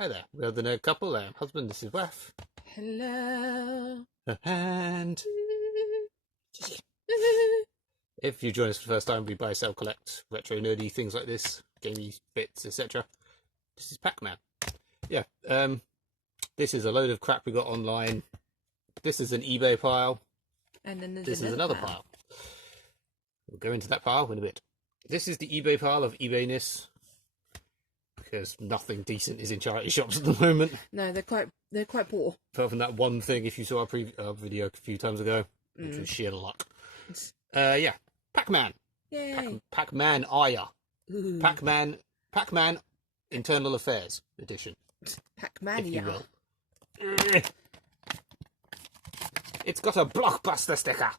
Hi there, we are the nerd couple. I am husband, this is wife. Hello. And if you join us for the first time, we buy, sell, collect retro nerdy things like this, gamey bits, etc. This is Pac-Man. Yeah, this is a load of crap we got online. This is an eBay pile. And then there's This is another pile. We'll go into that pile in a bit. This is the eBay pile of eBayness, because nothing decent is in charity shops at the moment. No, they're quite poor. Apart from that one thing, if you saw our video a few times ago, which was sheer luck. Yeah, Pac-Man. Yay. Pac-Man Aya. Pac-Man Internal Affairs Edition. Pac-Mania. It's got a Blockbuster sticker.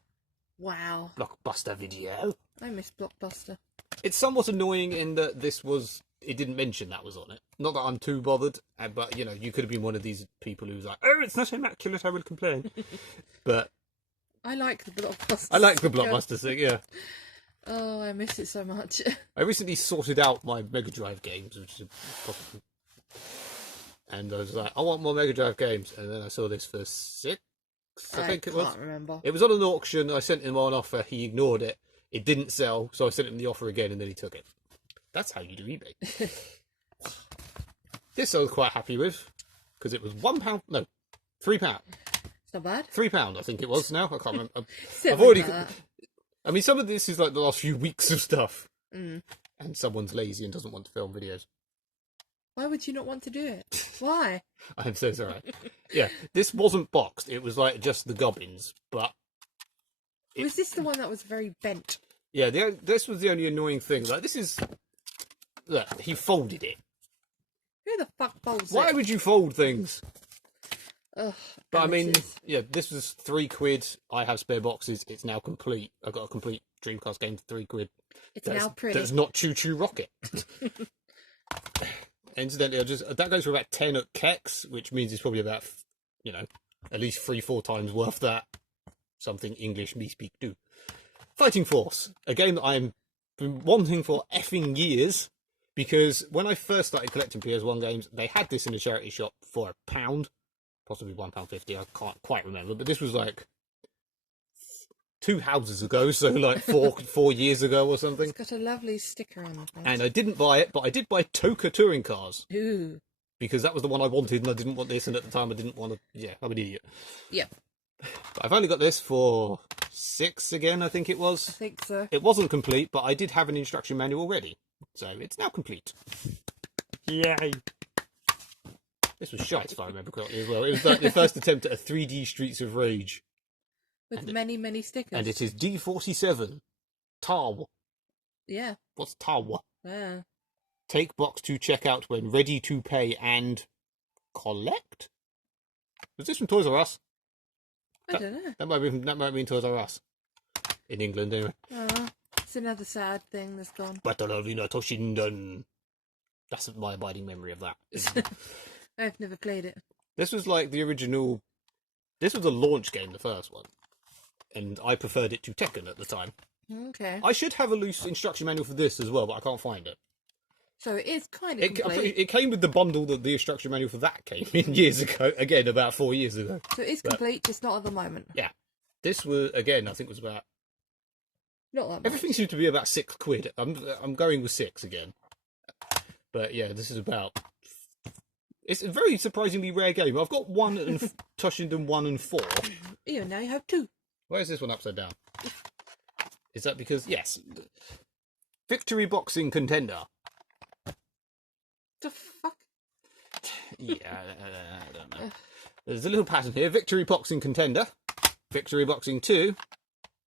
Wow. Blockbuster video. I miss Blockbuster. It's somewhat annoying in that it didn't mention that was on it. Not that I'm too bothered, but, you know, you could have been one of these people who's like, oh, it's not immaculate, I will complain. But I like the Blockbuster. I like the Blockbuster thing, yeah. Oh, I miss it so much. I recently sorted out my Megadrive games, which is probably... And I was like, I want more Megadrive games. And then I saw this for $6, I think it was. I can't remember. It was on an auction. I sent him on offer. He ignored it. It didn't sell, so I sent him the offer again, and then he took it. That's how you do eBay. This I was quite happy with, because it was £1. No, £3. It's not bad. £3, I think it was now. I can't remember. I've already... I mean, some of this is like the last few weeks of stuff. Mm. And someone's lazy and doesn't want to film videos. Why would you not want to do it? Why? I'm so sorry. Yeah, this wasn't boxed. It was like just the gubbins, but... Was this the one that was very bent? Yeah, this was the only annoying thing. Like, this is... Look, he folded it. Who the fuck folds it? Why would you fold things? Ugh, but I mean, yeah, this was £3. I have spare boxes. It's now complete. I've got a complete Dreamcast game for £3. It's now pretty. That's not Choo Choo Rocket. Incidentally, that goes for about 10 at Kex, which means it's probably about, you know, at least 3-4 times worth that. Something English me speak do. Fighting Force, a game that I've been wanting for effing years, because when I first started collecting PS1 games, they had this in a charity shop for £1, possibly £1.50. I can't quite remember, but this was like 2 houses ago, so like 4 years ago or something. It's got a lovely sticker on the front. And I didn't buy it, but I did buy Toka Touring Cars. Ooh. Because that was the one I wanted, and I didn't want this, and at the time I didn't want to... Yeah, I'm an idiot. Yep. But I've only got this for $6 again, I think it was. I think so. It wasn't complete, but I did have an instruction manual ready. So it's now complete. Yay! This was shite, if I remember correctly, as well. It was like the first attempt at a 3D Streets of Rage. With many stickers. And it is D47. TAW. Yeah. What's TAW? Yeah. Take box to checkout when ready to pay and collect? Was this from Toys R Us? I don't know. That might have been Toys R Us. In England, anyway. Oh, it's another sad thing that's gone. Battle Arena Toshinden. That's my abiding memory of that. I've never played it. This was like the original... This was a launch game, the first one. And I preferred it to Tekken at the time. Okay. I should have a loose instruction manual for this as well, but I can't find it. So it is kind of complete. It came with the bundle that the instruction manual for that came in years ago. Again, about 4 years ago. So it is complete, just not at the moment. Yeah. This was, again, I think was about... Not that much. Everything seemed to be about £6. I'm going with 6 again. But yeah, this is about... It's a very surprisingly rare game. I've got 1 and Toshinden 1 and 4. Yeah, now you have 2. Why is this one upside down? Is that because... Yes. Victory Boxing Contender. The fuck? Yeah, I don't know. There's a little pattern here. Victory Boxing Contender. Victory Boxing 2.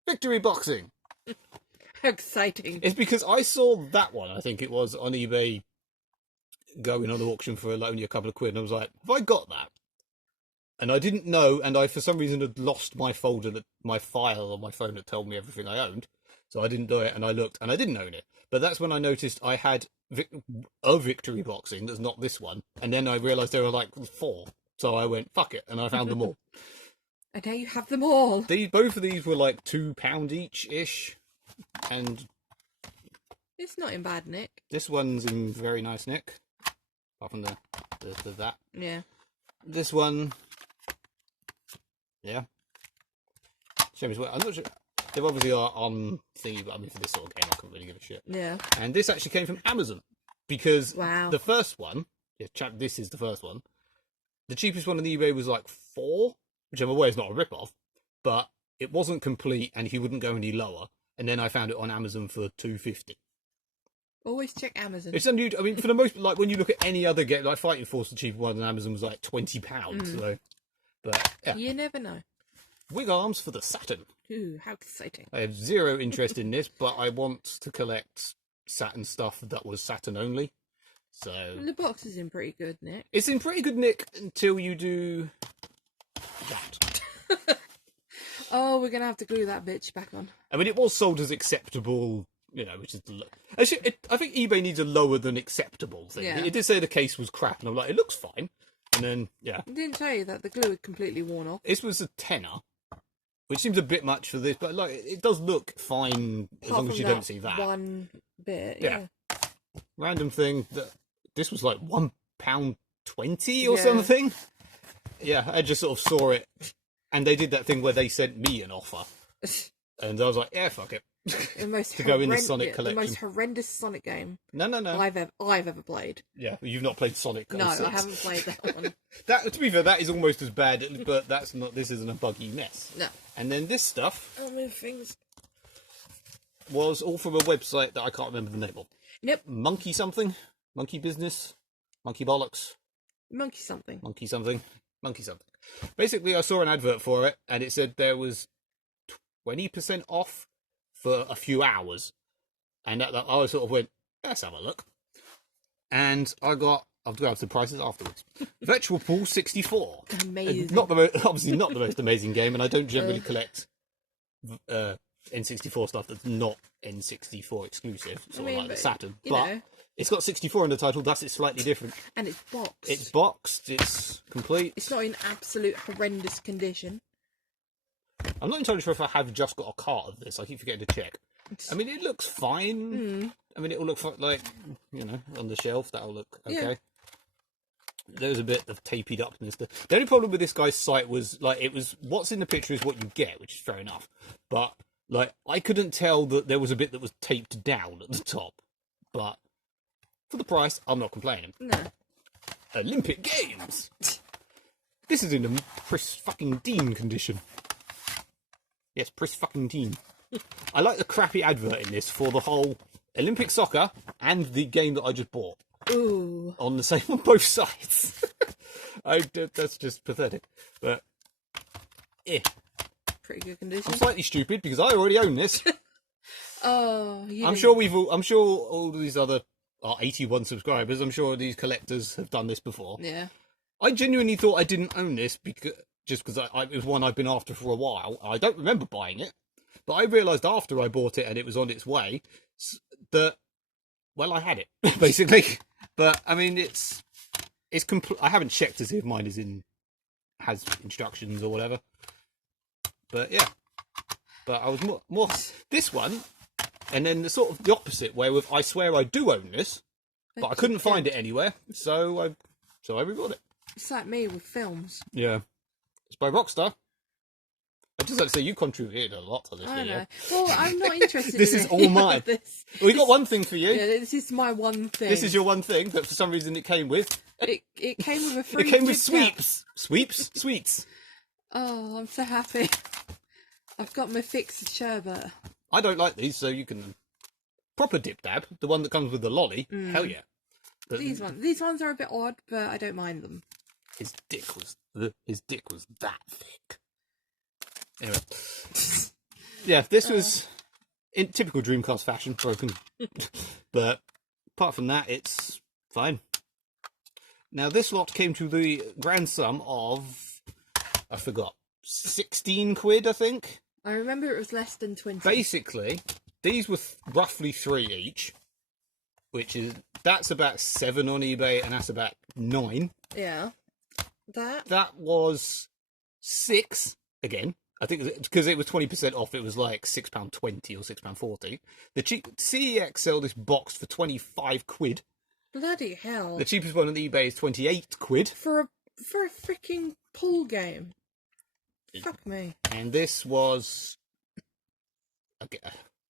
Victory Boxing. How exciting. It's because I saw that one, I think it was, on eBay going on the auction for only a couple of quid, and I was like, have I got that? And I didn't know, and I, for some reason, had lost my folder, my file on my phone that told me everything I owned. So I didn't do it, and I looked, and I didn't own it. But that's when I noticed I had a Victory Boxing, that's not this one, and then I realised there were like 4. So I went, fuck it, and I found them all. And now you have them all. Both of these were like £2 each-ish, and... It's not in bad nick. This one's in very nice nick. Apart from that. Yeah. This one, yeah. Shame as well. I'm not sure. They obviously are on thingy, but I mean, for this sort of game, I couldn't really give a shit. Yeah. And this actually came from Amazon because Wow. the first one, this is the first one. The cheapest one on eBay was like 4, which I'm aware is not a rip-off, but it wasn't complete, and he wouldn't go any lower. And then I found it on Amazon for $2.50. Always check Amazon. It's unusual. I mean, for the most, like when you look at any other game, like Fighting Force, the cheaper one on Amazon was like £20. So, but yeah, You never know. Wig arms for the Saturn. Ooh, how exciting. I have zero interest in this, but I want to collect Saturn stuff that was Saturn only. So Well, the box is in pretty good nick. it's in pretty good nick until you do that. Oh, we're gonna have to glue that bitch back on. I mean, it was sold as acceptable, you know, which is actually, I think eBay needs a lower than acceptable thing. Yeah. It did say the case was crap, and I'm like, it looks fine. And then, yeah, I didn't tell you that the glue had completely worn off. this was a tenner, which seems a bit much for this, but like, it does look fine as Apart long as from you don't see that. one bit. Yeah. Yeah. Random thing that this was like £1.20 or Yeah. something. Yeah, I just sort of saw it, and they did that thing where they sent me an offer, and I was like, yeah, fuck it. The most To go in the Sonic The most collection. horrendous Sonic game No. I've ever played. Yeah, you've not played Sonic. No, I 06. haven't played that one. That, to be fair, that is almost as bad, but that's not. This isn't a buggy mess. No. And then this stuff I'll move things. was all from a website that I can't remember the name of. Nope. Monkey something, monkey business, monkey bollocks, Monkey something. monkey something, monkey something. Basically, I saw an advert for it, and it said there was 20% off for a few hours, and I sort of went, let's have a look. And I'll go up to the prices afterwards. Virtual Pool 64. Amazing. Obviously not the most amazing game, and I don't generally collect N64 stuff that's not N64 exclusive, sort of like the Saturn. you But know. it's got 64 in the title, thus it's slightly different. And it's boxed. It's boxed, it's complete. It's not in absolute horrendous condition. I'm not entirely sure if I have just got a cart of this. I keep forgetting to check. I mean, it looks fine. I mean, it'll look like, you know, on the shelf. That'll look okay. Yeah. There's a bit of taped upness. The only problem with this guy's site was, like, it was what's in the picture is what you get, which is fair enough. But, like, I couldn't tell that there was a bit that was taped down at the top. But for the price, I'm not complaining. No. Olympic Games! This is in a pristine condition. Yes, pristine. I like the crappy advert in this for the whole Olympic soccer and the game that I just bought Ooh. on the same on both sides. That's just pathetic. But yeah, Pretty good condition. I'm slightly stupid because I already own this. Oh, you I'm sure I'm sure all these other 81 subscribers. I'm sure these collectors have done this before. Yeah. I genuinely thought I didn't own this because it was one I've been after for a while. I don't remember buying it, but I realised after I bought it and it was on its way that, well, I had it basically. But I mean, it's I haven't checked to see if mine has instructions or whatever. But yeah, but I was more this one, and then the sort of the opposite way with I swear I do own this, but I couldn't find it anywhere, so I rebought it. It's like me with films. Yeah. It's by Rockstar. I just like to say you contributed a lot to this I video. know. Well, I'm not interested This in is any all of mine. This. Well, we got one thing for you. Yeah, this is my one thing. This is your one thing that for some reason it came with. It came with a free It came with Kit Kat. sweeps. Oh, I'm so happy. I've got my fix of sherbet. I don't like these, so you can proper dip dab, the one that comes with the lolly. Hell yeah. But These ones are a bit odd, but I don't mind them. his dick was that thick. Anyway, yeah, this was in typical Dreamcast fashion, broken. But apart from that, it's fine. Now this lot came to the grand sum of, I forgot, 16 quid, I think. I remember it was less than 20. Basically, these were roughly 3 each, that's about 7 on eBay, and that's about 9. Yeah. That was 6 again. I think because it was 20% off, it was like £6.20 or £6.40. The cheap CEX sell this box for 25 quid, Bloody hell. The cheapest one on eBay is 28 quid. For a freaking pool game. Fuck me. And this was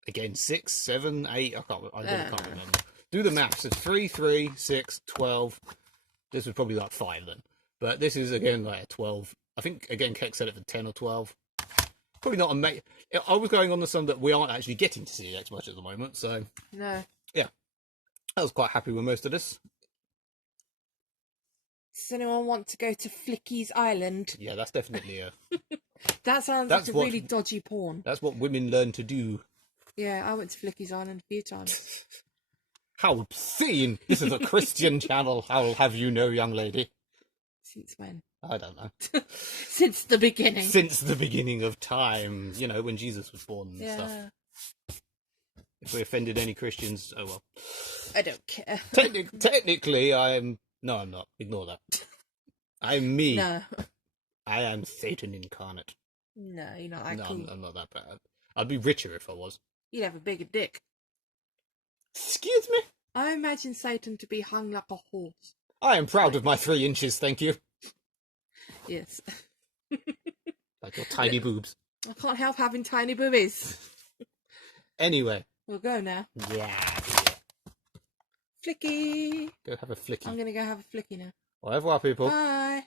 again 6, 7, 8. I can't remember. Do the maths. It's 3, 3, 6, 12. This was probably like 5 then. But this is again like a 12. I think again Keck said it for 10 or 12. Probably not amazing. I was going on the sun that we aren't actually getting to see X much at the moment, so No. yeah, I was quite happy with most of this. Does anyone want to go to Flicky's Island? Yeah, that's definitely That sounds like a really dodgy porn. That's what women learn to do. Yeah, I went to Flicky's Island a few times. How obscene! This is a Christian channel, I'll have you know, young lady. Since when? I don't know. Since the beginning. Since the beginning of time. You know, when Jesus was born and stuff. If we offended any Christians, oh well. I don't care. Technically, No, I'm not. Ignore that. I'm me. No. I am Satan incarnate. No, you're not that cool. I'm not that bad. I'd be richer if I was. You'd have a bigger dick. Excuse me? I imagine Satan to be hung like a horse. I am proud of my 3 inches, thank you. Yes. Like your tiny boobs. I can't help having tiny boobies. Anyway. We'll go now. Yeah. Flicky. Go have a flicky. I'm going to go have a flicky now. Au revoir, people. Bye.